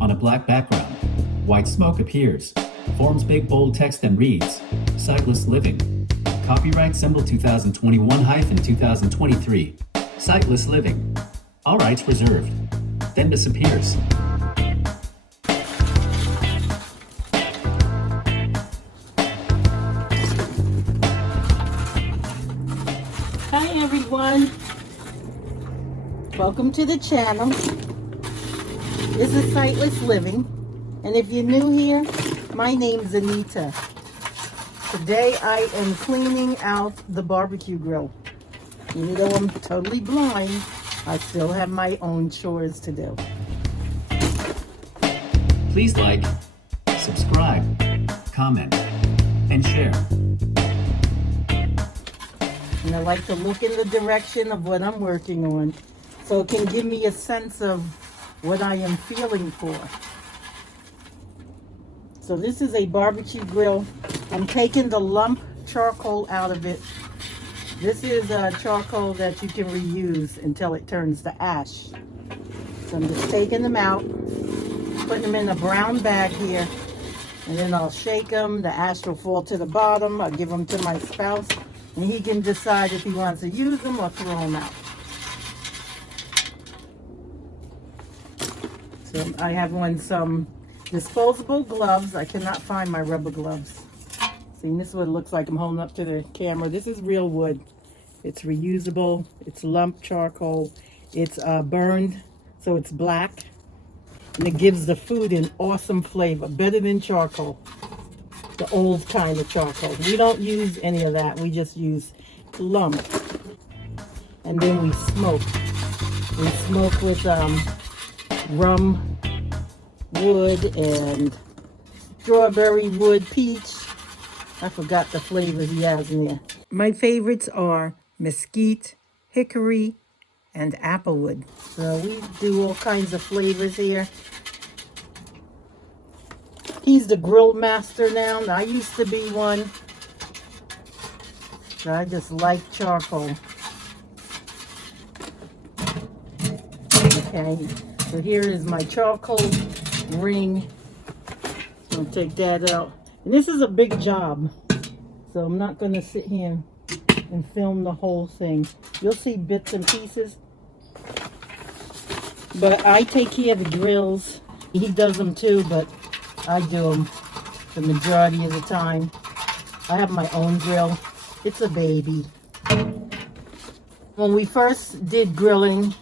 On a black background, white smoke appears, forms big bold text and reads, Sightless Living. Copyright symbol 2021-2023. Sightless Living. All rights reserved. Then disappears. Hi everyone. Welcome to the channel. This is Sightless Living. And if you're new here, my name's Anita. Today I am cleaning out the barbecue grill. Even though I'm totally blind, I still have my own chores to do. Please like, subscribe, comment, and share. And I like to look in the direction of what I'm working on, so it can give me a sense of what I am feeling for. So this is a barbecue grill. I'm taking the lump charcoal out of it. This is charcoal that you can reuse until it turns to ash. So I'm just taking them out, putting them in a brown bag here, and then I'll shake them. The ash will fall to the bottom. I'll give them to my spouse, and he can decide if he wants to use them or throw them out. So I have on some disposable gloves. I cannot find my rubber gloves. See, this is what it looks like I'm holding up to the camera. This is real wood. It's reusable. It's lump charcoal. It's burned, so it's black. And it gives the food an awesome flavor, better than charcoal. The old kind of charcoal. We don't use any of that. We just use lump. And then we smoke. We smoke with rum wood and strawberry wood, peach. I forgot the flavors he has in there. My favorites are mesquite, hickory, and applewood. So we do all kinds of flavors here. He's the grill master now. I used to be one. So I just like charcoal. Okay, so here is my charcoal ring. I'll take that out. And this is a big job, so I'm not going to sit here and film the whole thing. You'll see bits and pieces. But I take care of the grills. He does them too, but I do them the majority of the time. I have my own grill. It's a baby. When we first did grilling,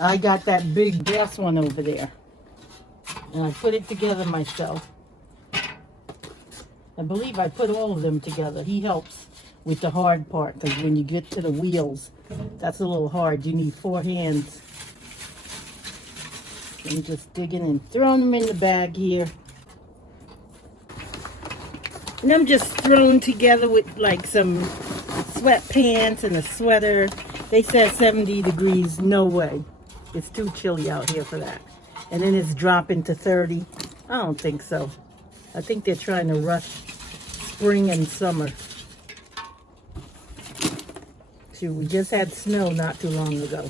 I got that big brass one over there. And I put it together myself. I believe I put all of them together. He helps with the hard part, because when you get to the wheels, that's a little hard. You need 4 hands. I'm just digging and throwing them in the bag here. And I'm just thrown together with like some sweatpants and a sweater. They said 70 degrees. No way. It's too chilly out here for that. And then it's dropping to 30. I don't think so. I think they're trying to rush spring and summer. Shoot, we just had snow not too long ago.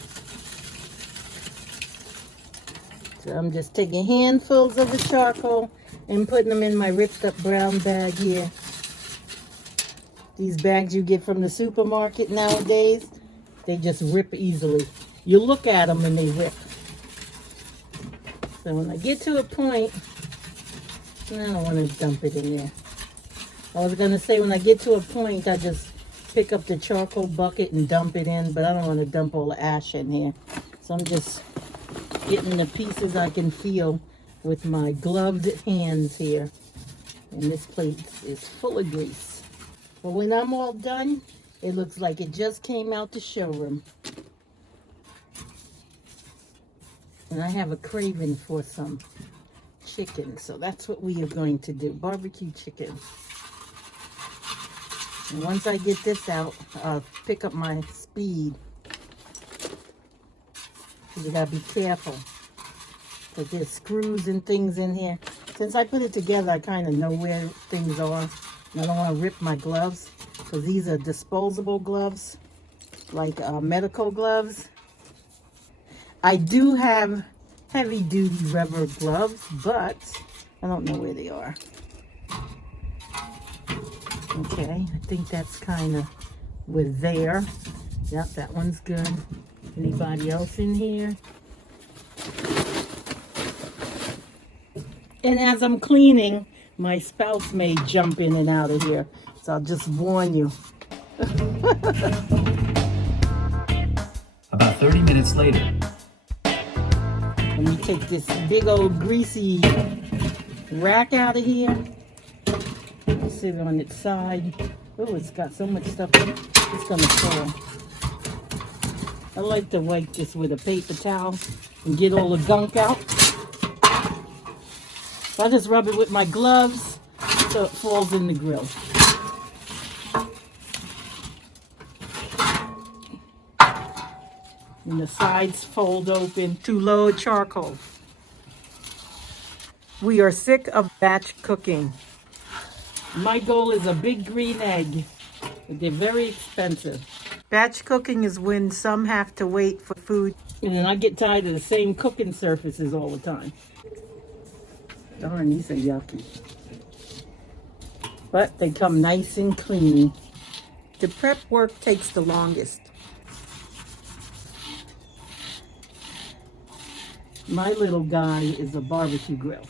So I'm just taking handfuls of the charcoal and putting them in my ripped up brown bag here. These bags you get from the supermarket nowadays, they just rip easily. You look at them and they rip. So when I get to a point, I don't want to dump it in there. I was going to say when I get to a point, I just pick up the charcoal bucket and dump it in, but I don't want to dump all the ash in here. So I'm just getting the pieces I can feel with my gloved hands here. And this plate is full of grease. But when I'm all done, it looks like it just came out the showroom. And I have a craving for some chicken, so that's what we are going to do, barbecue chicken. And once I get this out, I'll pick up my speed. You gotta be careful, because there's screws and things in here. Since I put it together, I kind of know where things are. And I don't want to rip my gloves, because these are disposable gloves, like medical gloves. I do have heavy duty rubber gloves, but I don't know where they are. Okay, I think that's kind of with there. Yep, that one's good. Anybody else in here? And as I'm cleaning, my spouse may jump in and out of here. So I'll just warn you. About 30 minutes later, Let me take this big old greasy rack out of here. Sit it on its side. Oh, it's got so much stuff. It's gonna fall. I like to wipe this with a paper towel and get all the gunk out. So I just rub it with my gloves so it falls in the grill. And the sides fold open to load charcoal. We are sick of batch cooking. My goal is a big green egg, but they're very expensive. Batch cooking is when some have to wait for food. And then I get tired of the same cooking surfaces all the time. Darn, these are yucky. But they come nice and clean. The prep work takes the longest. My little guy is a barbecue grill.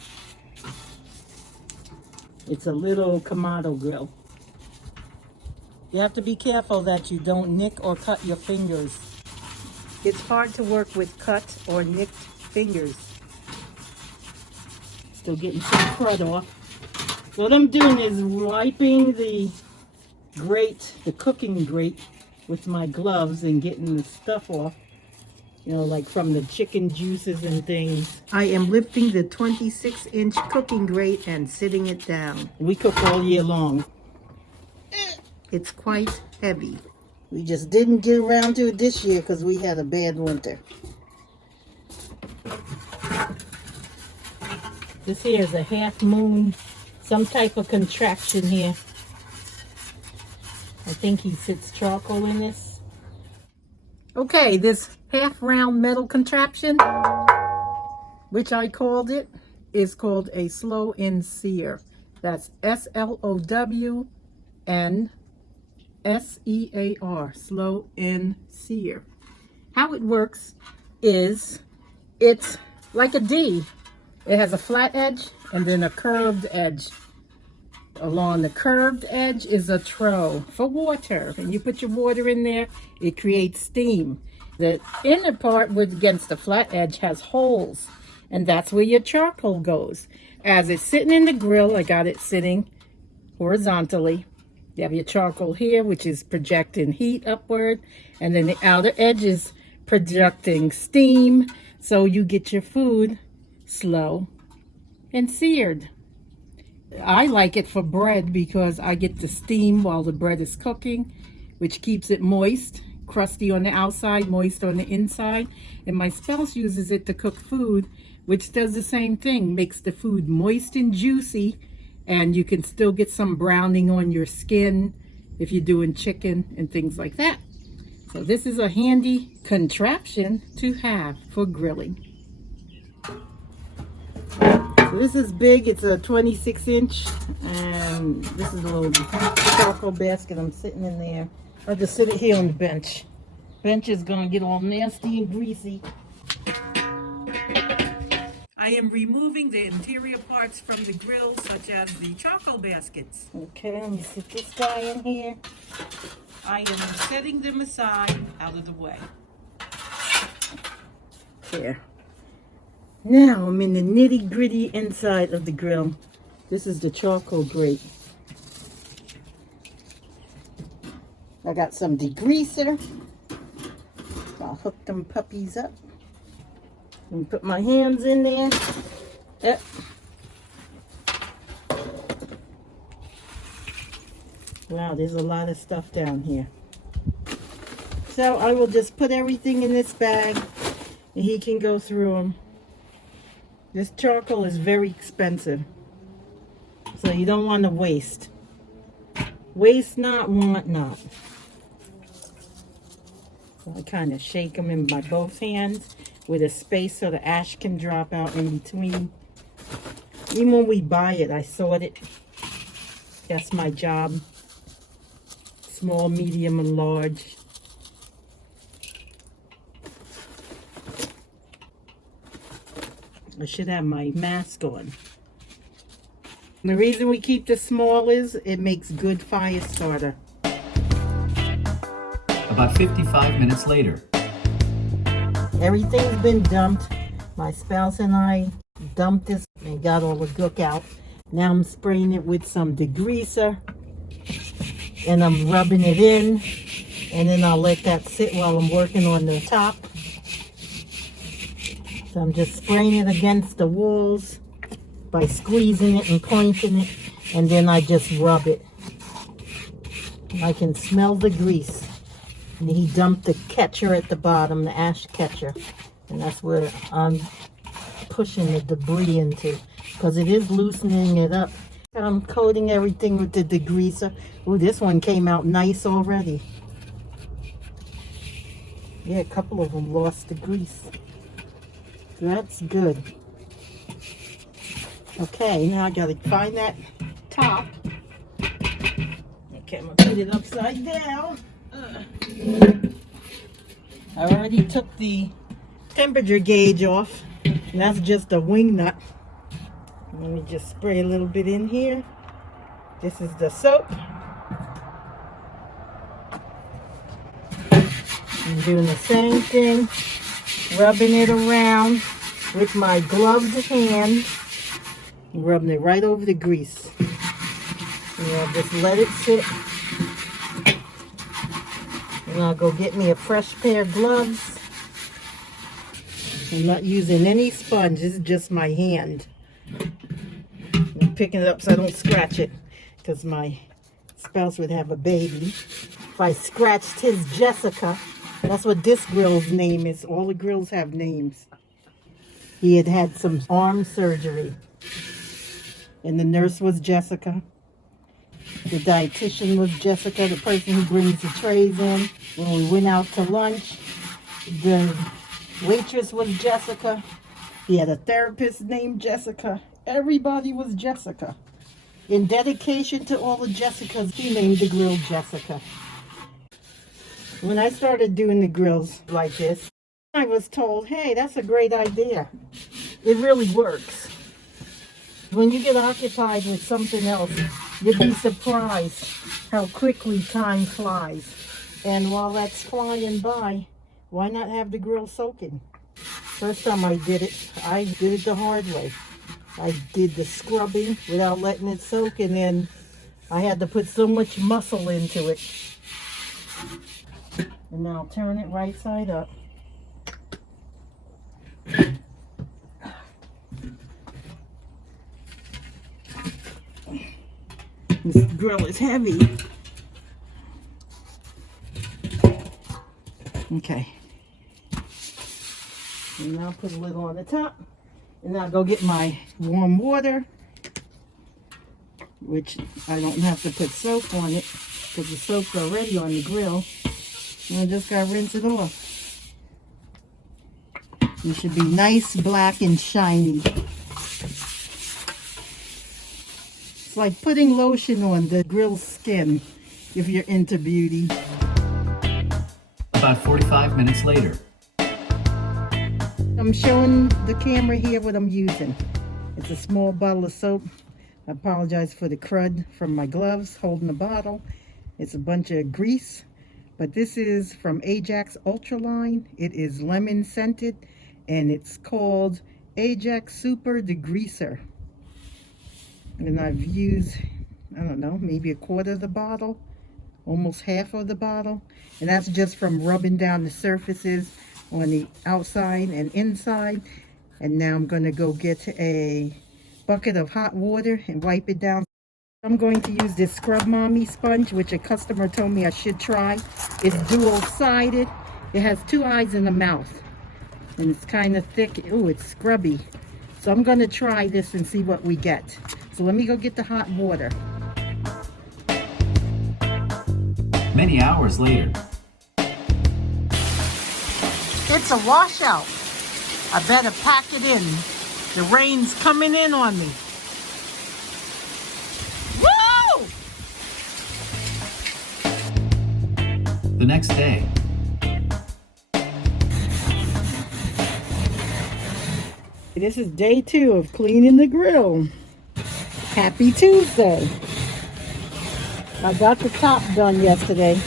It's a little Kamado grill. You have to be careful that you don't nick or cut your fingers. It's hard to work with cut or nicked fingers. Still getting some crud off. What I'm doing is wiping the grate, the cooking grate, with my gloves and getting the stuff off. You know, like from the chicken juices and things. I am lifting the 26-inch cooking grate and sitting it down. We cook all year long. It's quite heavy. We just didn't get around to it this year because we had a bad winter. This here is a half moon, some type of contraption here. I think he sits charcoal in this. Okay, this half round metal contraption, which I called it, is called a slow in sear. That's SLOWNSEAR, slow in sear. How it works is it's like a D. It has a flat edge and then a curved edge. Along the curved edge is a trough for water, and you put your water in there, it creates steam. The inner part with against the flat edge has holes, and that's where your charcoal goes. As it's sitting in the grill, I got it sitting horizontally. You have your charcoal here, which is projecting heat upward, and then the outer edge is projecting steam, so you get your food slow and seared. I like it for bread because I get the steam while the bread is cooking, which keeps it moist, crusty on the outside, moist on the inside. And my spouse uses it to cook food, which does the same thing, makes the food moist and juicy, and you can still get some browning on your skin if you're doing chicken and things like that. So this is a handy contraption to have for grilling. So this is big, it's a 26-inch, and this is a little charcoal basket. I'm sitting in there. I'll just sit it here on the bench. Bench is gonna get all nasty and greasy. I am removing the interior parts from the grill, such as the charcoal baskets. Okay, let me sit this guy in here. I am setting them aside out of the way. There. Now I'm in the nitty gritty inside of the grill. This is the charcoal grate. I got some degreaser. I'll hook them puppies up and put my hands in there. Yep. Wow, there's a lot of stuff down here. So I will just put everything in this bag and he can go through them. This charcoal is very expensive, so you don't want to waste. Waste not, want not. So I kind of shake them in my both hands. with a space so the ash can drop out in between. Even when we buy it, I sort it. That's my job. Small, medium, and large. I should have my mask on. The reason we keep this small is it makes good fire starter. About 55 minutes later. Everything's been dumped. My spouse and I dumped this and got all the gook out. Now I'm spraying it with some degreaser and I'm rubbing it in, and then I'll let that sit while I'm working on the top. So I'm just spraying it against the walls by squeezing it and pointing it, and then I just rub it. I can smell the grease. And he dumped the catcher at the bottom, the ash catcher, and that's where I'm pushing the debris into, because it is loosening it up. I'm coating everything with the degreaser. Ooh, this one came out nice already. Yeah, a couple of them lost the grease. That's good. Okay, now I gotta find that top. Okay, I'm gonna put it upside down. I already took the temperature gauge off, and that's just a wing nut. Let me just spray a little bit in here. This is the soap. I'm doing the same thing, rubbing it around with my gloved hand, rubbing it right over the grease. And I'll just let it sit. And I'll go get me a fresh pair of gloves. I'm not using any sponge, this is just my hand. I'm picking it up so I don't scratch it, because my spouse would have a baby if I scratched his Jessica. That's what this grill's name is. All the grills have names. He had had some arm surgery, and the nurse was Jessica. The dietitian was Jessica, the person who brings the trays in. When we went out to lunch, the waitress was Jessica. He had a therapist named Jessica. Everybody was Jessica. In dedication to all the Jessicas, he named the grill Jessica. When I started doing the grills like this, I was told, hey, that's a great idea. It really works. When you get occupied with something else, you'd be surprised how quickly time flies. And while that's flying by, why not have the grill soaking? First time I did it the hard way. I did the scrubbing without letting it soak, and then I had to put so much muscle into it. And now I'll turn it right side up. This grill is heavy. Okay. And now I'll put a lid on the top. And now I'll go get my warm water, which I don't have to put soap on it because the soap's already on the grill. And I just gotta rinse it off. It should be nice, black, and shiny. It's like putting lotion on the grill skin if you're into beauty. About 45 minutes later. I'm showing the camera here what I'm using. It's a small bottle of soap. I apologize for the crud from my gloves holding the bottle. It's a bunch of grease, but this is from Ajax Ultraline. It is lemon scented, and it's called Ajax Super Degreaser. And I've used, I don't know, maybe a quarter of the bottle, almost half of the bottle. And that's just from rubbing down the surfaces on the outside and inside. And now I'm going to go get a bucket of hot water and wipe it down. I'm going to use this Scrub Mommy sponge, which a customer told me I should try. It's dual-sided. It has two eyes and a mouth. And it's kind of thick. Ooh, it's scrubby. So I'm going to try this and see what we get. So let me go get the hot water. Many hours later. It's a washout. I better pack it in. The rain's coming in on me. Woo! The next day, this is day 2 of cleaning the grill. Happy Tuesday. I got the top done yesterday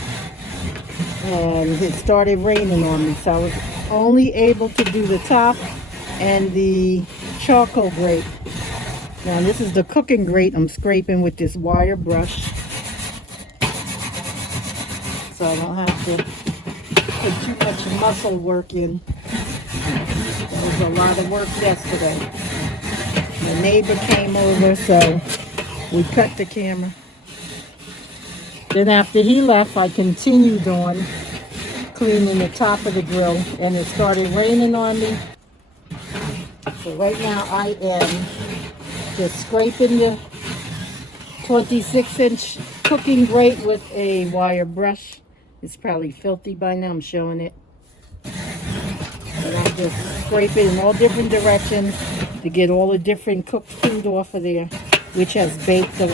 and it started raining on me, so I was only able to do the top and the charcoal grate. Now this is the cooking grate I'm scraping with this wire brush, so I don't have to put too much muscle work in. That was a lot of work yesterday. The neighbor came over, so we cut the camera. Then after he left, I continued on cleaning the top of the grill, and it started raining on me. So right now I am just scraping the 26-inch cooking grate with a wire brush. It's probably filthy by now, I'm showing it. And I'm just scraping in all different directions to get all the different cooked food off of there, which has baked on.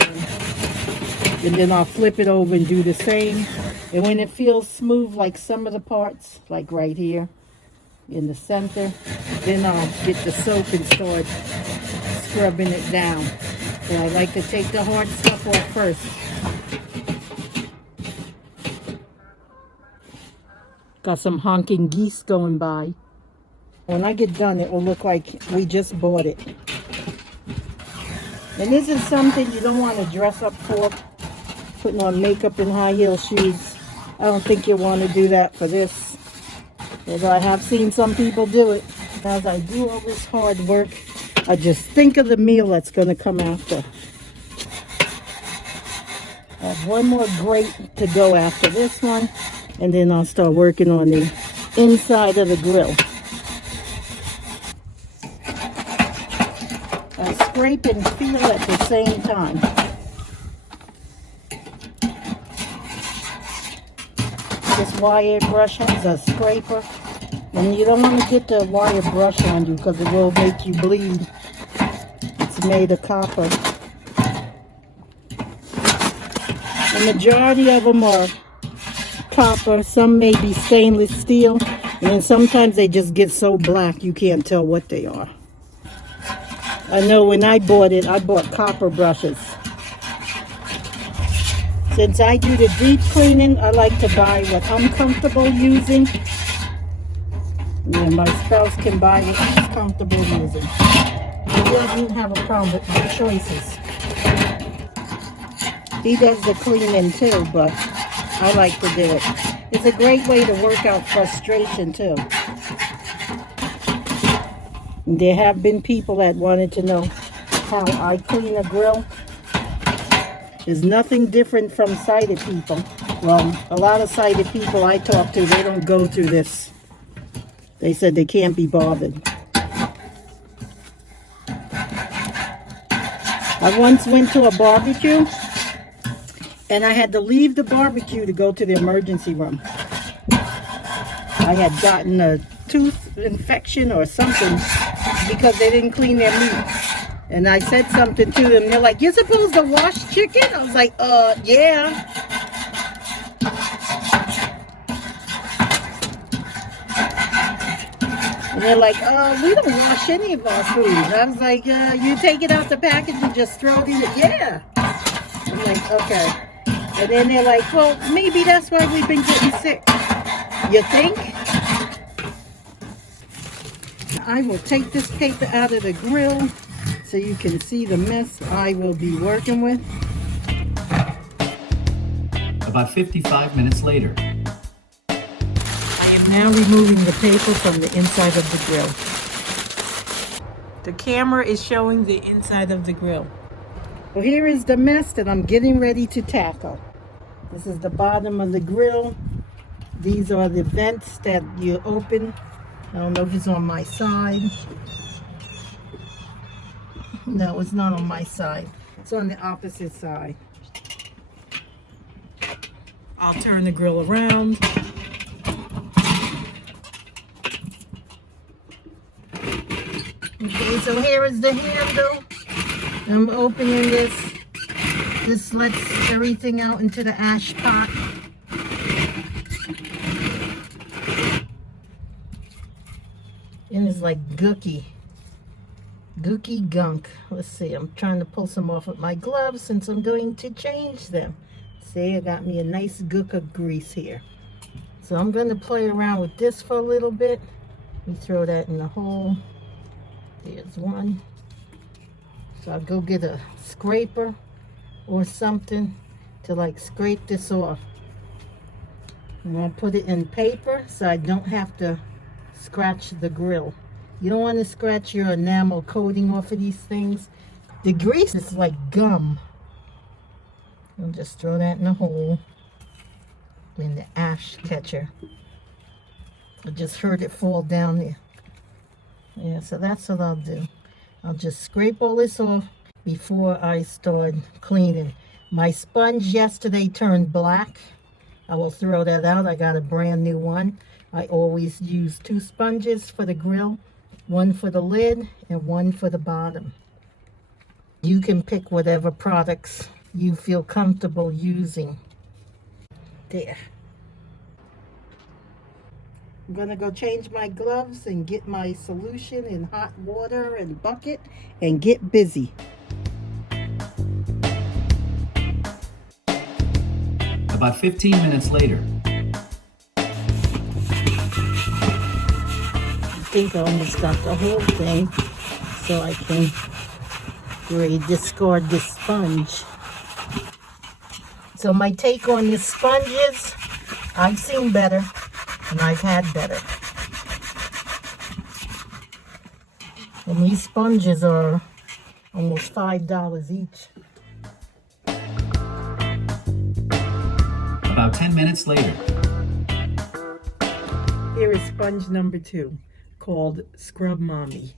And then I'll flip it over and do the same. And when it feels smooth, like some of the parts, like right here in the center, then I'll get the soap and start scrubbing it down. So I like to take the hard stuff off first. Got some honking geese going by. When I get done, it will look like we just bought it. And this is something you don't want to dress up for. Putting on makeup and high heel shoes. I don't think you want to do that for this. Although I have seen some people do it. As I do all this hard work, I just think of the meal that's going to come after. I have one more grate to go after this one. And then I'll start working on the inside of the grill. I scrape and feel at the same time. This wire brush has a scraper, and you don't want to get the wire brush on you because it will make you bleed. It's made of copper. The majority of them are copper. Some may be stainless steel, and then sometimes they just get so black you can't tell what they are. I know when I bought it, I bought copper brushes. Since I do the deep cleaning, I like to buy what I'm comfortable using. And my spouse can buy what he's comfortable using. He doesn't have a problem with my choices. He does the cleaning too, but I like to do it. It's a great way to work out frustration too. There have been people that wanted to know how I clean a grill. There's nothing different from sighted people. Well, a lot of sighted people I talk to, they don't go through this. They said they can't be bothered. I once went to a barbecue, and I had to leave the barbecue to go to the emergency room. I had gotten a tooth infection or something because they didn't clean their meat. And I said something to them. They're like, "You're supposed to wash chicken?" I was like, yeah. And they're like, we don't wash any of our food. I was like, you take it out the package and just throw it in it? Yeah. I'm like, okay. And then they're like, well, maybe that's why we've been getting sick. You think? I will take this paper out of the grill so you can see the mess I will be working with. About 55 minutes later, I am now removing the paper from the inside of the grill. The camera is showing the inside of the grill. So here is the mess that I'm getting ready to tackle. This is the bottom of the grill. These are the vents that you open. I don't know if it's on my side. No, it's not on my side. It's on the opposite side. I'll turn the grill around. So here is the handle. I'm opening this. This lets everything out into the ash pot. And it's like gooky gunk. Let's see, I'm trying to pull some off with my gloves since I'm going to change them. See, I got me a nice gook of grease here. So I'm going to play around with this for a little bit. We throw that in the hole. There's one. So I'll go get a scraper or something to like scrape this off. And I put it in paper so I don't have to scratch the grill. You don't want to scratch your enamel coating off of these things. The grease is like gum. I'll just throw that in the hole. In the ash catcher. I just heard it fall down there. Yeah, so that's what I'll do. I'll just scrape all this off before I start cleaning. My sponge yesterday turned black. I will throw that out. I got a brand new one. I always use 2 sponges for the grill. One for the lid and one for the bottom. You can pick whatever products you feel comfortable using. There. I'm gonna go change my gloves and get my solution in hot water and bucket and get busy. About 15 minutes later, I think I almost got the whole thing, so I can really discard this sponge. So my take on the sponges, I've seen better and I've had better. And these sponges are almost $5 each. about 10 minutes later. Here is sponge number 2, called Scrub Mommy.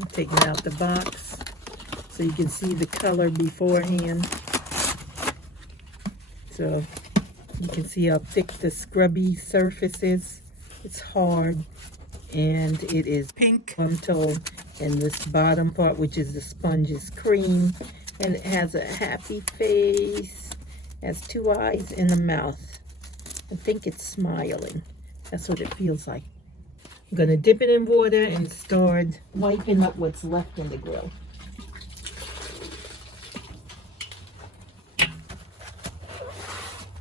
I'm taking out the box so you can see the color beforehand. So you can see how thick the scrubby surface is. It's hard and it is pink on toe, and this bottom part, which is the sponge, is cream, and it has a happy face, has 2 eyes and a mouth. I think it's smiling. That's what it feels like. I'm gonna dip it in water and start wiping up what's left in the grill.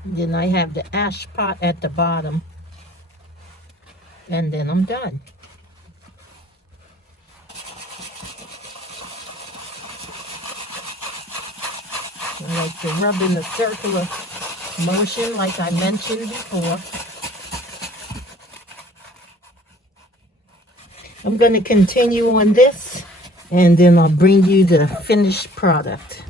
Then I have the ash pot at the bottom, and then I'm done. I like to rub in a circular motion like I mentioned before. I'm going to continue on this, and then I'll bring you the finished product.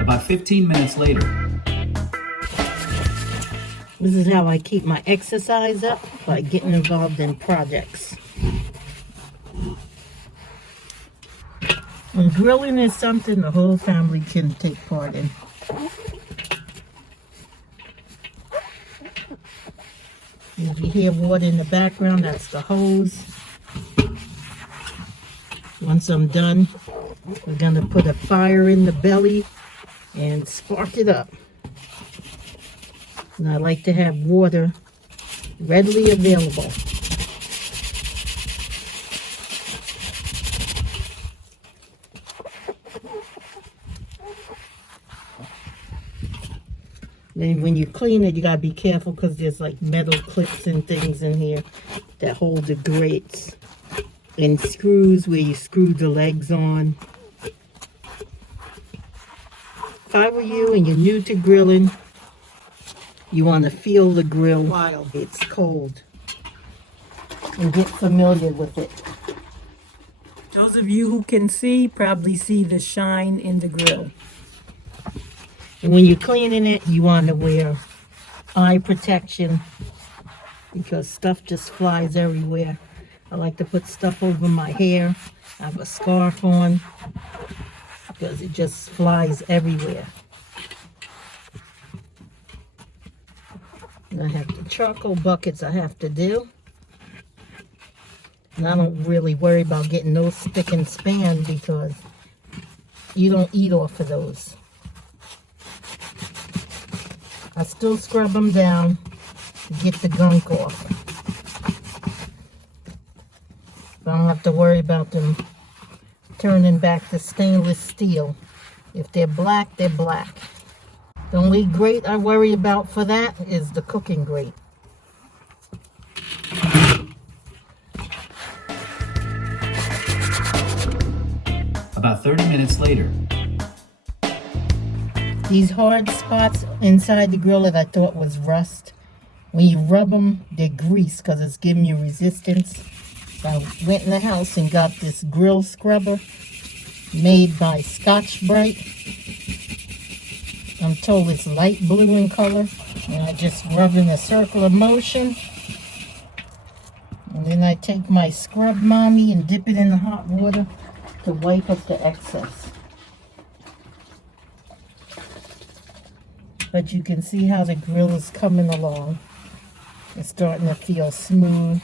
About 15 minutes later. This is how I keep my exercise up, by getting involved in projects. And grilling is something the whole family can take part in. If you hear water in the background, that's the hose. Once I'm done, we're going to put a fire in the belly and spark it up. And I like to have water readily available. Then when you clean it, you gotta be careful because there's like metal clips and things in here that hold the grates, and screws where you screw the legs on. If I were you and you're new to grilling, you want to feel the grill while it's cold and get familiar with it. Those of you who can see probably see the shine in the grill. And when you're cleaning it, you want to wear eye protection because stuff just flies everywhere. I like to put stuff over my hair. I have a scarf on because it just flies everywhere. I have the charcoal buckets I have to do. And I don't really worry about getting those spick and span because you don't eat off of those. I still scrub them down to get the gunk off. I don't have to worry about them turning back to stainless steel. If they're black, they're black. The only grate I worry about for that is the cooking grate. About 30 minutes later. These hard spots inside the grill that I thought was rust, when you rub them, they're grease because it's giving you resistance. So I went in the house and got this grill scrubber made by Scotch-Brite. I'm told it's light blue in color. And I just rub in a circular motion. And then I take my scrub mommy and dip it in the hot water to wipe up the excess. But you can see how the grill is coming along. It's starting to feel smooth.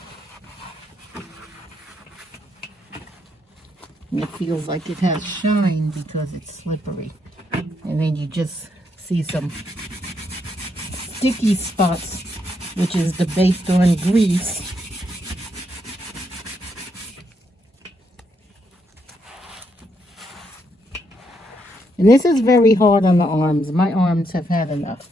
And it feels like it has shine because it's slippery. And then you just see some sticky spots, which is the baked on grease. And this is very hard on the arms. My arms have had enough.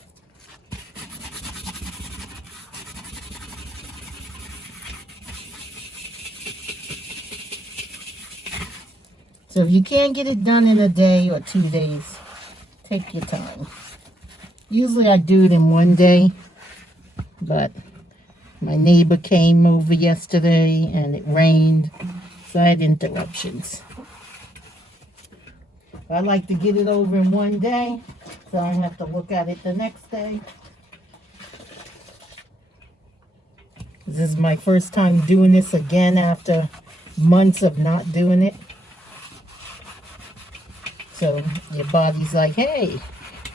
So if you can't get it done in a day or 2 days, take your time. Usually I do it in 1 day, but my neighbor came over yesterday and it rained, so I had interruptions. I like to get it over in 1 day, so I don't have to look at it the next day. This is my first time doing this again after months of not doing it. So your body's like, hey,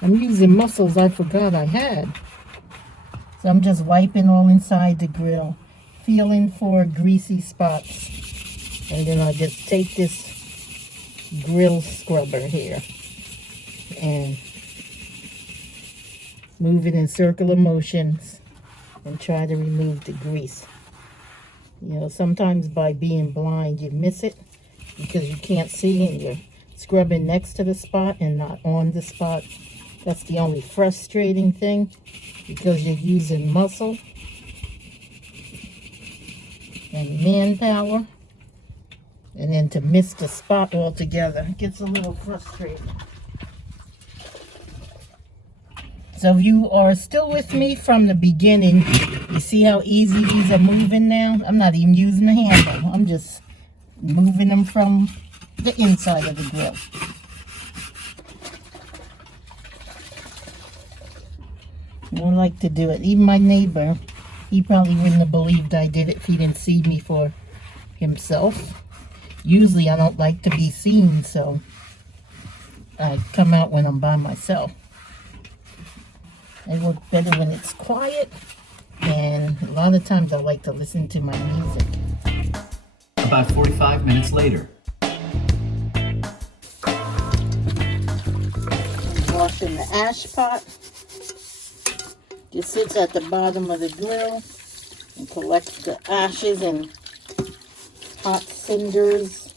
I'm using muscles I forgot I had. So I'm just wiping all inside the grill, feeling for greasy spots. And then I just take this grill scrubber here and move it in circular motions and try to remove the grease. You know, sometimes by being blind you miss it because you can't see and you're scrubbing next to the spot and not on the spot. That's the only frustrating thing because you're using muscle and manpower. And then to miss the spot altogether, it gets a little frustrating. So if you are still with me from the beginning, you see how easy these are moving now? I'm not even using the handle. I'm just moving them from the inside of the grill. I like to do it. Even my neighbor, he probably wouldn't have believed I did it if he didn't see me for himself. Usually I don't like to be seen, so I come out when I'm by myself. I work better when it's quiet, and a lot of times I like to listen to my music. About 45 minutes later. Washing the ash pot. Just sits at the bottom of the grill and collects the ashes and hot cinders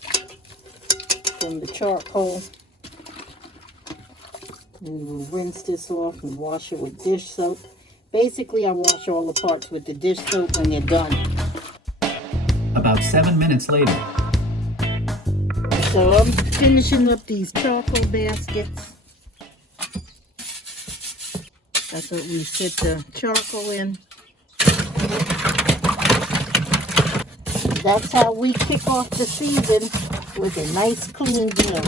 from the charcoal. And we'll rinse this off and wash it with dish soap. Basically, I wash all the parts with the dish soap when they're done. About 7 minutes later. So I'm finishing up these charcoal baskets. That's what we sit the charcoal in. That's how we kick off the season, with a nice clean grill.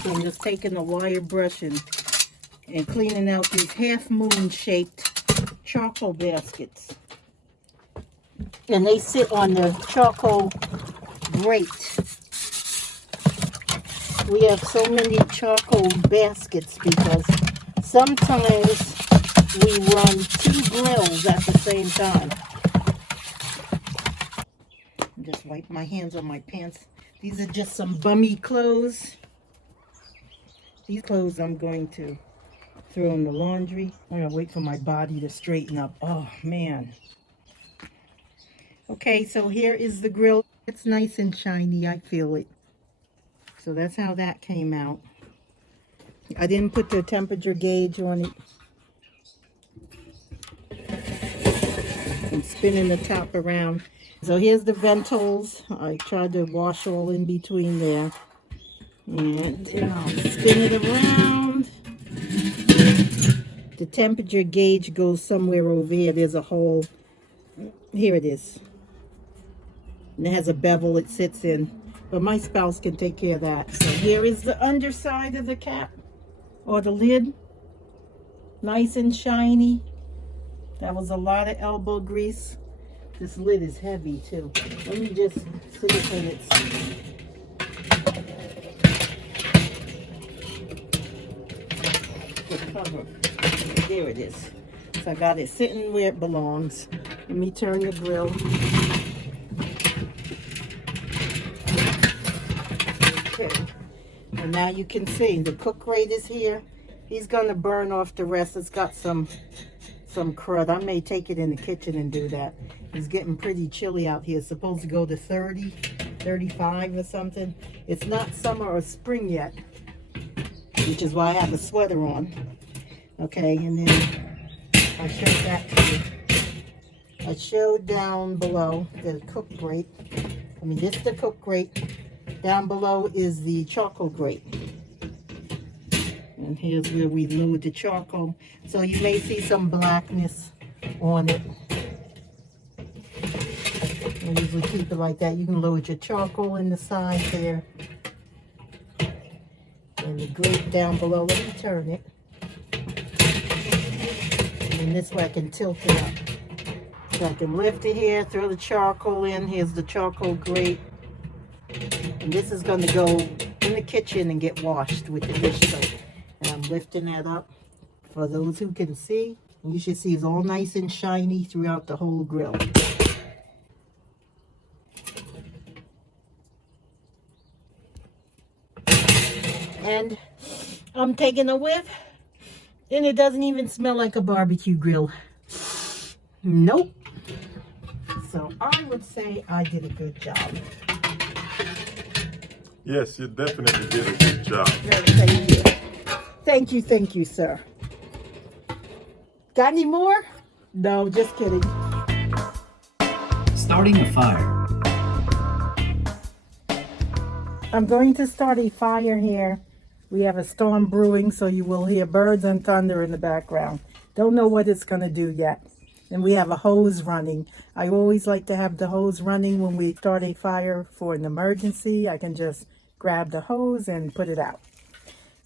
So I'm just taking a wire brush and cleaning out these half-moon shaped charcoal baskets. And they sit on the charcoal grate. We have so many charcoal baskets because sometimes we run 2 grills at the same time. Just wipe my hands on my pants. These are just some bummy clothes. These clothes I'm going to throw in the laundry. I'm gonna wait for my body to straighten up. Oh man. Okay, so here is the grill. It's nice and shiny, I feel it. So that's how that came out. I didn't put the temperature gauge on it. I'm spinning the top around. So here's the ventals. I tried to wash all in between there. And I'll spin it around. The temperature gauge goes somewhere over here. There's a hole. Here it is. And it has a bevel it sits in. But my spouse can take care of that. So here is the underside of the cap. Or the lid. Nice and shiny. That was a lot of elbow grease. This lid is heavy too. Let me just see if it's... the cover. There it is. So I got it sitting where it belongs. Let me turn the grill. Okay. And now you can see the cook rate is here. He's gonna burn off the rest. It's got some crud. I may take it in the kitchen and do that. It's getting pretty chilly out here. It's supposed to go to 30, 35 or something. It's not summer or spring yet, which is why I have a sweater on. Okay, and then I showed that to you. I showed down below the cook grate. I mean, this is the cook grate. Down below is the charcoal grate. And here's where we load the charcoal. So you may see some blackness on it. I usually keep it like that. You can load your charcoal in the side there. And the grate down below. Let me turn it. And this way I can tilt it up. So I can lift it here, throw the charcoal in. Here's the charcoal grate. And this is going to go in the kitchen and get washed with the dish soap. And I'm lifting that up for those who can see. And you should see it's all nice and shiny throughout the whole grill. And I'm taking a whiff, and it doesn't even smell like a barbecue grill. Nope. So I would say I did a good job. Yes, you definitely did a good job. Thank you. Thank you, sir. Got any more? No, just kidding. Starting a fire. I'm going to start a fire here. We have a storm brewing, so you will hear birds and thunder in the background. Don't know what it's going to do yet. And we have a hose running. I always like to have the hose running when we start a fire for an emergency. I can just grab the hose and put it out.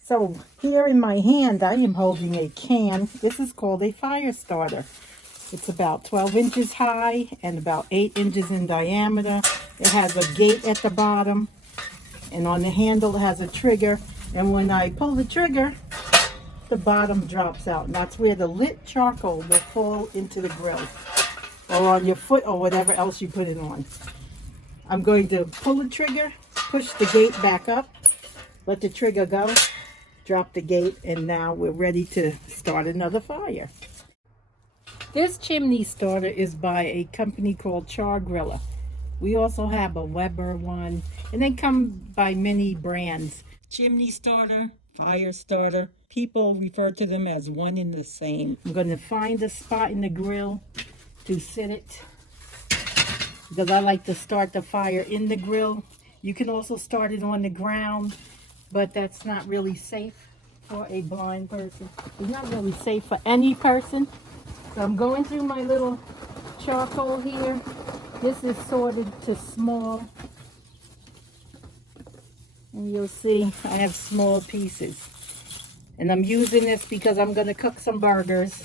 So here in my hand, I am holding a can. This is called a fire starter. It's about 12 inches high and about 8 inches in diameter. It has a gate at the bottom. And on the handle it has a trigger. And when I pull the trigger, the bottom drops out. And that's where the lit charcoal will fall into the grill. Or on your foot or whatever else you put it on. I'm going to pull the trigger, push the gate back up, let the trigger go, drop the gate, and now we're ready to start another fire. This chimney starter is by a company called Char Griller. We also have a Weber one, and they come by many brands. Chimney starter, fire starter. People refer to them as one and the same. I'm going to find a spot in the grill to sit it, because I like to start the fire in the grill. You can also start it on the ground, but that's not really safe for a blind person. It's not really safe for any person. So I'm going through my little charcoal here. This is sorted to small. And you'll see I have small pieces. And I'm using this because I'm going to cook some burgers.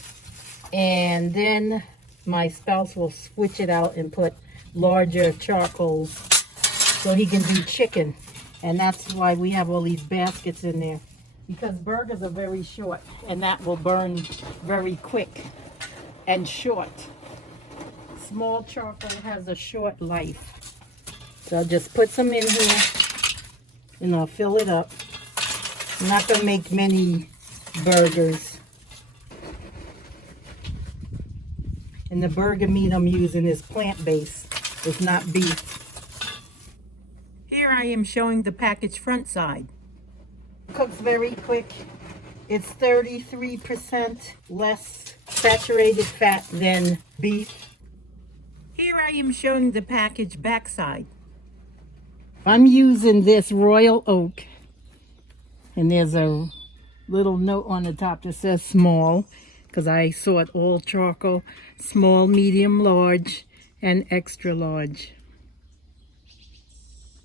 And then my spouse will switch it out and put larger charcoals so he can do chicken. And that's why we have all these baskets in there. because burgers are very short and that will burn very quick and short. Small charcoal has a short life. So I'll just put some in here and I'll fill it up. I'm not going to make many burgers. And the burger meat I'm using is plant-based. It's not beef. Here I am showing the package front side. Cooks very quick. It's 33% less saturated fat than beef. Here I am showing the package backside. I'm using this Royal Oak, and there's a little note on the top that says small, because I saw it all charcoal, small, medium, large, and extra large.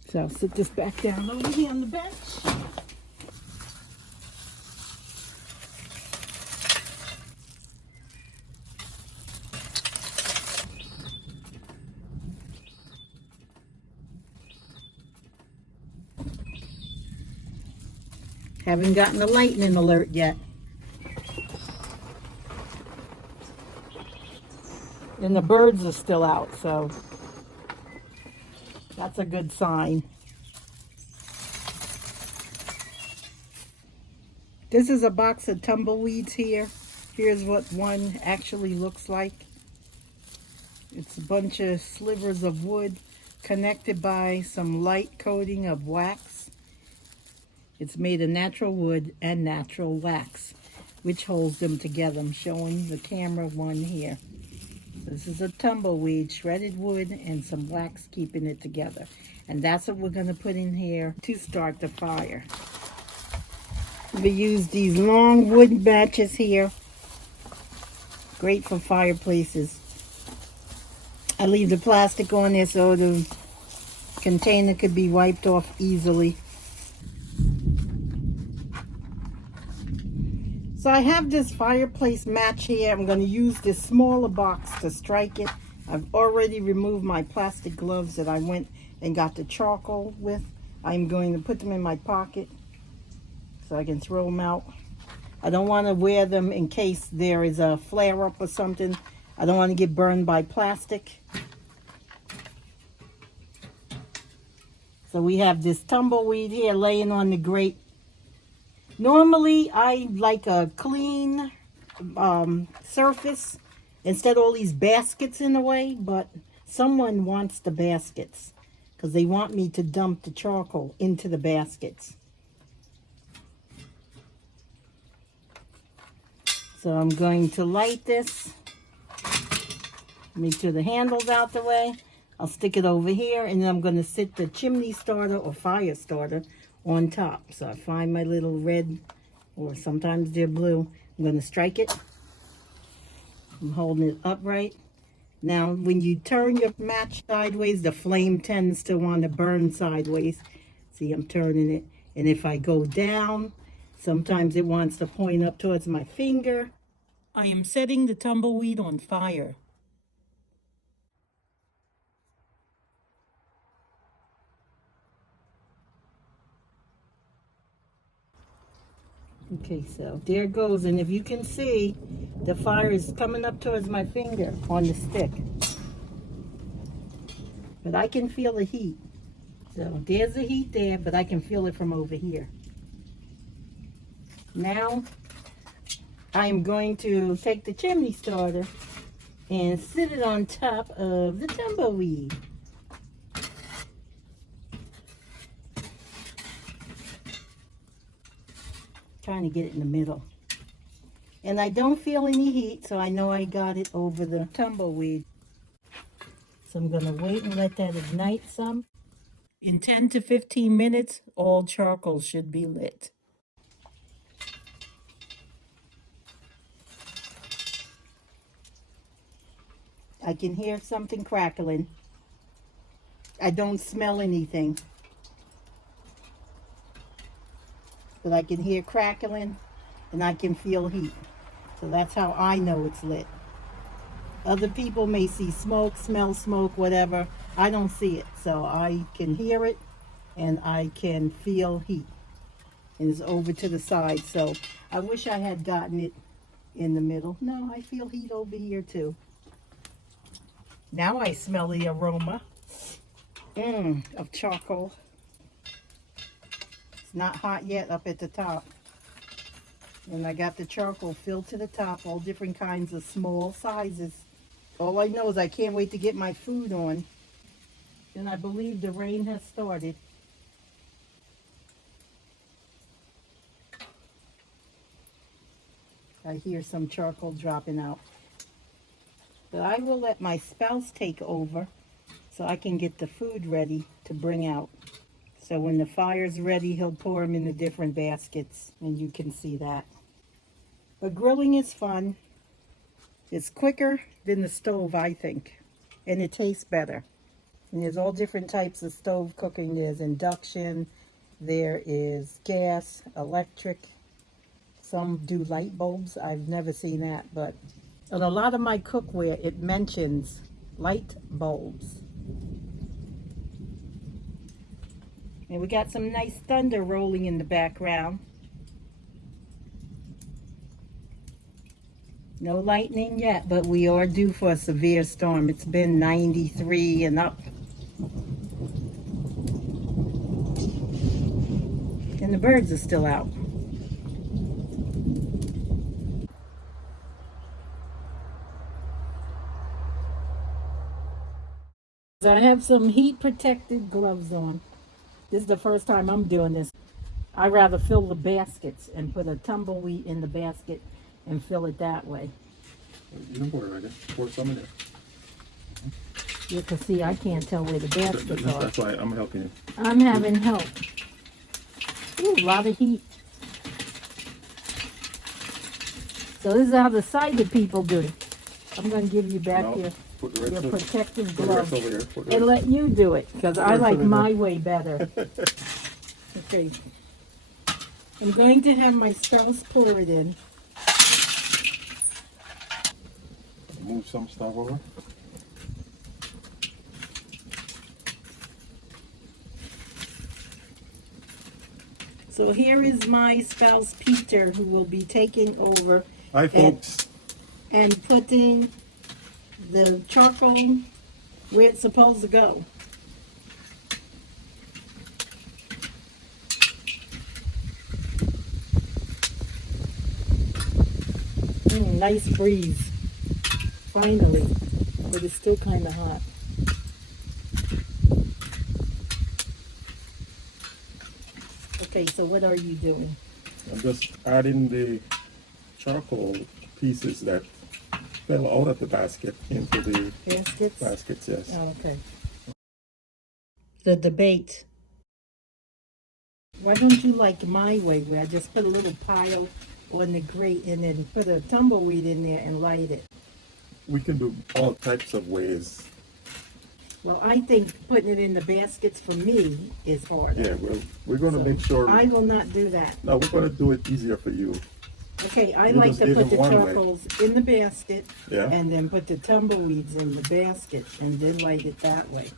So I'll sit this back down over here on the bench. Haven't gotten a lightning alert yet. And the birds are still out, so that's a good sign. This is a box of tumbleweeds here. Here's what one actually looks like. It's a bunch of slivers of wood connected by some light coating of wax. It's made of natural wood and natural wax, which holds them together. I'm showing the camera one here. This is a tumbleweed, shredded wood, and some wax keeping it together. And that's what we're going to put in here to start the fire. We use these long wood batches here. Great for fireplaces. I leave the plastic on there so the container could be wiped off easily. So I have this fireplace match here. I'm going to use this smaller box to strike it. I've already removed my plastic gloves that I went and got the charcoal with. I'm going to put them in my pocket so I can throw them out. I don't want to wear them in case there is a flare-up or something. I don't want to get burned by plastic. So we have this tumbleweed here laying on the grate. Normally, I like a clean surface instead of all these baskets in the way, but someone wants the baskets because they want me to dump the charcoal into the baskets. So I'm going to light this, make sure the handle's out the way. I'll stick it over here, and then I'm going to sit the chimney starter or fire starter on top. So I find my little red, or sometimes they're blue. I'm going to strike it. I'm holding it upright. Now, when you turn your match sideways, the flame tends to want to burn sideways. See, I'm turning it. And if I go down, sometimes it wants to point up towards my finger. I am setting the tumbleweed on fire. Okay, so there it goes, and if you can see, the fire is coming up towards my finger on the stick. But I can feel the heat. So there's the heat there, but I can feel it from over here. Now, I'm going to take the chimney starter and sit it on top of the tumbleweed. Trying to get it in the middle. And I don't feel any heat, so I know I got it over the tumbleweed. So I'm going to wait and let that ignite some. In 10 to 15 minutes, all charcoal should be lit. I can hear something crackling. I don't smell anything. But I can hear crackling and I can feel heat. So that's how I know it's lit. Other people may see smoke, smell smoke, whatever. I don't see it. So I can hear it and I can feel heat. and it's over to the side. So I wish I had gotten it in the middle. No, I feel heat over here too. Now I smell the aroma of charcoal. It's not hot yet up at the top. And I got the charcoal filled to the top, all different kinds of small sizes. All I know is I can't wait to get my food on. And I believe the rain has started. I hear some charcoal dropping out. But I will let my spouse take over so I can get the food ready to bring out. So when the fire's ready, he'll pour them in the different baskets, and you can see that. But grilling is fun. It's quicker than the stove, I think, and it tastes better. And there's all different types of stove cooking. There's induction, there is gas, electric. Some do light bulbs. I've never seen that, but on a lot of my cookware, it mentions light bulbs. And we got some nice thunder rolling in the background. No lightning yet, but we are due for a severe storm. It's been 93 and up. And the birds are still out. I have some heat protected gloves on. This is the first time I'm doing this. I rather fill the baskets and put a tumbleweed in the basket and fill it that way. You can pour it right there. Pour some in there. You can see I can't tell where the baskets are. That's why I'm helping you. I'm having help. Ooh, a lot of heat. So this is how the sighted people do it. I'm going to give you back your protective gloves and let you do it, because I like my way better. Okay. I'm going to have my spouse pour it in. Move some stuff over. So here is my spouse Peter, who will be taking over. Hi folks. And putting the charcoal where it's supposed to go. Nice breeze. Finally. But it's still kind of hot. Okay, so what are you doing? I'm just adding the charcoal pieces that fell out of the basket into the baskets, yes. Oh, okay. The debate. Why don't you like my way, where I just put a little pile on the grate and then put a tumbleweed in there and light it? We can do all types of ways. Well, I think putting it in the baskets for me is harder. Yeah, we're going to make sure. I will not do that. No, we're going to do it easier for you. Okay, I like to put the charcoals in the basket, yeah, and then put the tumbleweeds in the basket and then light it that way.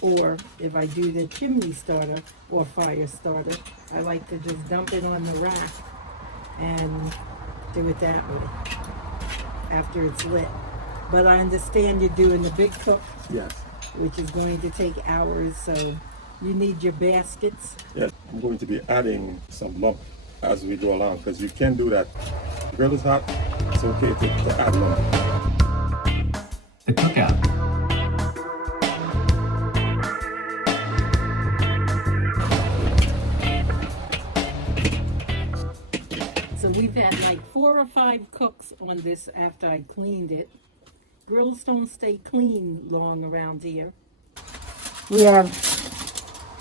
Or if I do the chimney starter or fire starter, I like to just dump it on the rack and do it that way after it's lit. But I understand you're doing the big cook, yes, which is going to take hours, so you need your baskets. Yes, I'm going to be adding some lump as we go along, because you can do that. The grill is hot, it's okay to add lump. The cookout. So we've had like 4 or 5 cooks on this after I cleaned it. Grills don't stay clean long around here. We have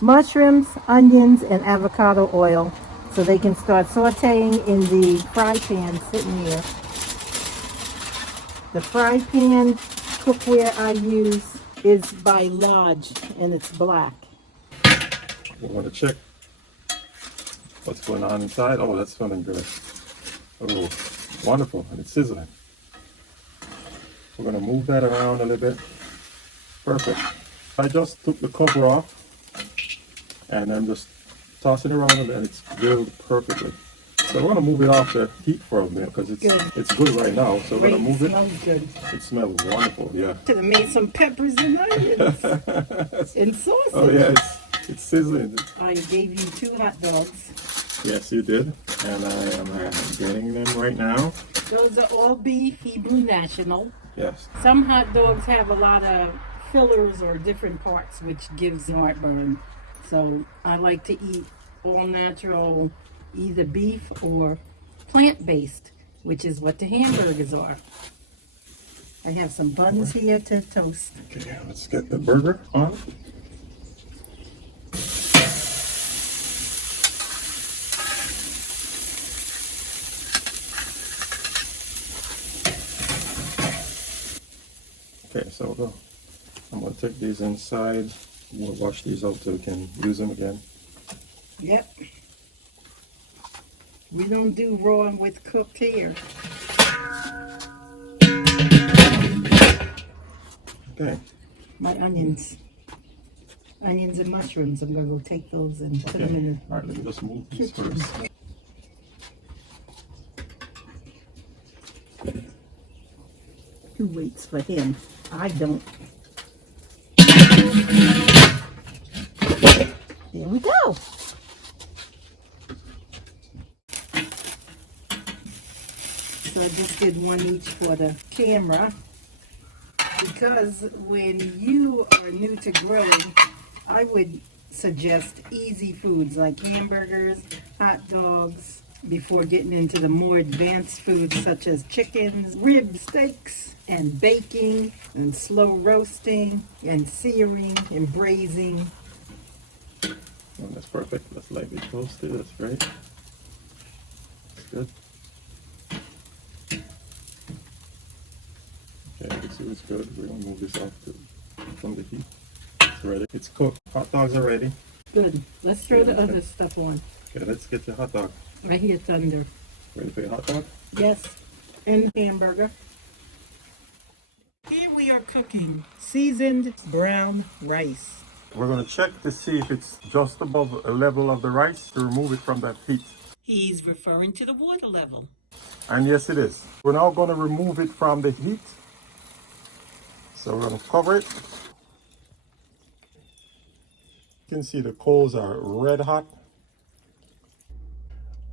mushrooms, onions, and avocado oil, so they can start sauteing in the fry pan sitting here. The fry pan cookware I use is by Lodge, and it's black. We want to check what's going on inside. Oh, that's smelling good. Oh, wonderful, and it's sizzling. We're going to move that around a little bit. Perfect. I just took the cover off, and I'm just toss it around and it's grilled perfectly. So I want to move it off the heat for a minute because it's good right now. So we're going to move it. Smells good. It smells wonderful, yeah. Should have made some peppers and onions and sausage. Oh yeah, it's sizzling. I gave you 2 hot dogs. Yes, you did. And I am getting them right now. Those are all beef, Hebrew National. Yes. Some hot dogs have a lot of fillers or different parts, which gives heartburn. So I like to eat all natural, either beef or plant-based, which is what the hamburgers are. I have some buns here to toast. Okay, let's get the burger on. Okay, so I'm going to take these inside. We'll wash these out so we can use them again. Yep. We don't do raw with cooked here. Okay. My onions. Onions and mushrooms. I'm going to go take those and put them in All right, let me just move these kitchen. first. Who waits for him? I don't. There we go. So I just did one each for the camera because when you are new to grilling, I would suggest easy foods like hamburgers, hot dogs, before getting into the more advanced foods such as chickens, ribs, steaks, and baking, and slow roasting, and searing, and braising. Oh, that's perfect. That's lightly toasted. That's great. That's good. Okay, this is good. We're going to move this off from the heat. It's ready. It's cooked. Hot dogs are ready. Good. Let's throw the other stuff on. Okay, let's get the hot dog. I hear thunder. Ready for your hot dog? Yes. And hamburger. Here we are cooking seasoned brown rice. We're going to check to see if it's just above the level of the rice to remove it from that heat. He's referring to the water level. And yes, it is. We're now going to remove it from the heat. So we're going to cover it. You can see the coals are red hot.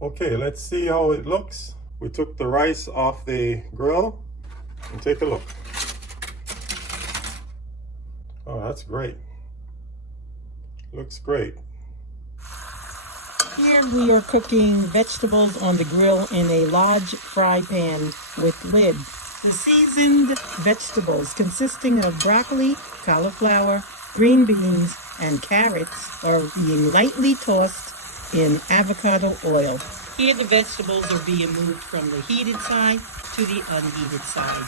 Okay, let's see how it looks. We took the rice off the grill and take a look. Oh, that's great. Looks great. Here we are cooking vegetables on the grill in a large fry pan with lid. The seasoned vegetables consisting of broccoli, cauliflower, green beans, and carrots are being lightly tossed in avocado oil. Here the vegetables are being moved from the heated side to the unheated side.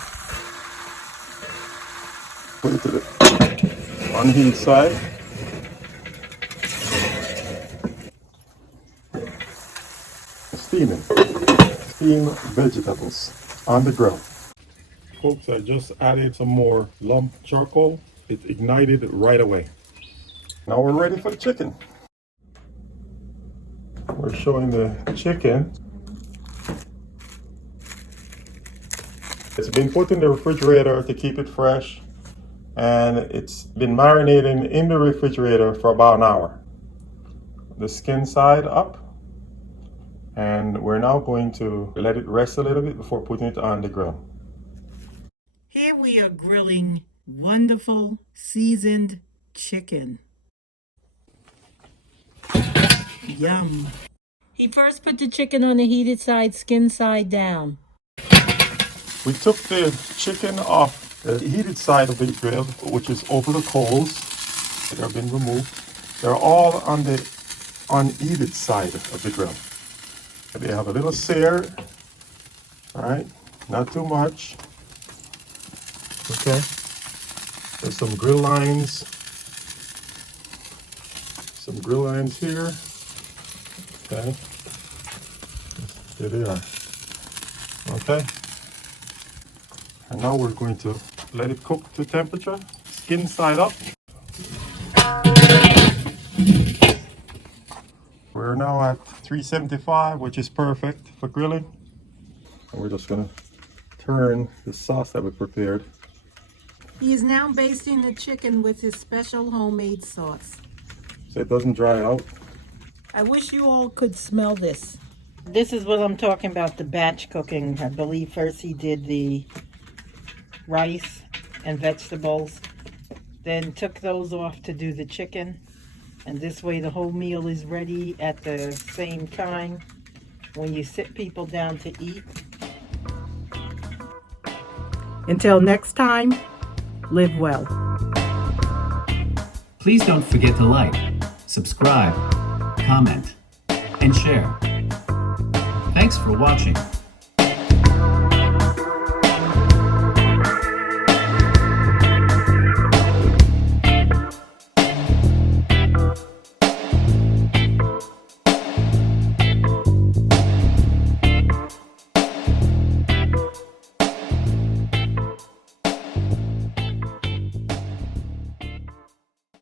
Put it to the unheated side. Steaming. Steam vegetables on the grill. Folks, I just added some more lump charcoal. It ignited right away. Now we're ready for the chicken. We're showing the chicken. It's been put in the refrigerator to keep it fresh, and it's been marinating in the refrigerator for about an hour. The skin side up, and we're now going to let it rest a little bit before putting it on the grill. Here we are grilling wonderful seasoned chicken. Yum. He first put the chicken on the heated side, skin side down. We took the chicken off the heated side of the grill, which is over the coals. They have been removed. They're all on the unheated side of the grill. They have a little sear, all right? Not too much. Okay. There's some grill lines. Some grill lines here. Okay. There they are. Okay. And now we're going to let it cook to temperature, skin side up. now at 375, which is perfect for grilling. And we're just gonna turn the sauce that we prepared. He is now basting the chicken with his special homemade sauce. So it doesn't dry out. I wish you all could smell this. This is what I'm talking about, the batch cooking. I believe first he did the rice and vegetables, then took those off to do the chicken. And this way the whole meal is ready at the same time when you sit people down to eat. Until next time, live well. Please don't forget to like, subscribe, comment, and share. Thanks for watching.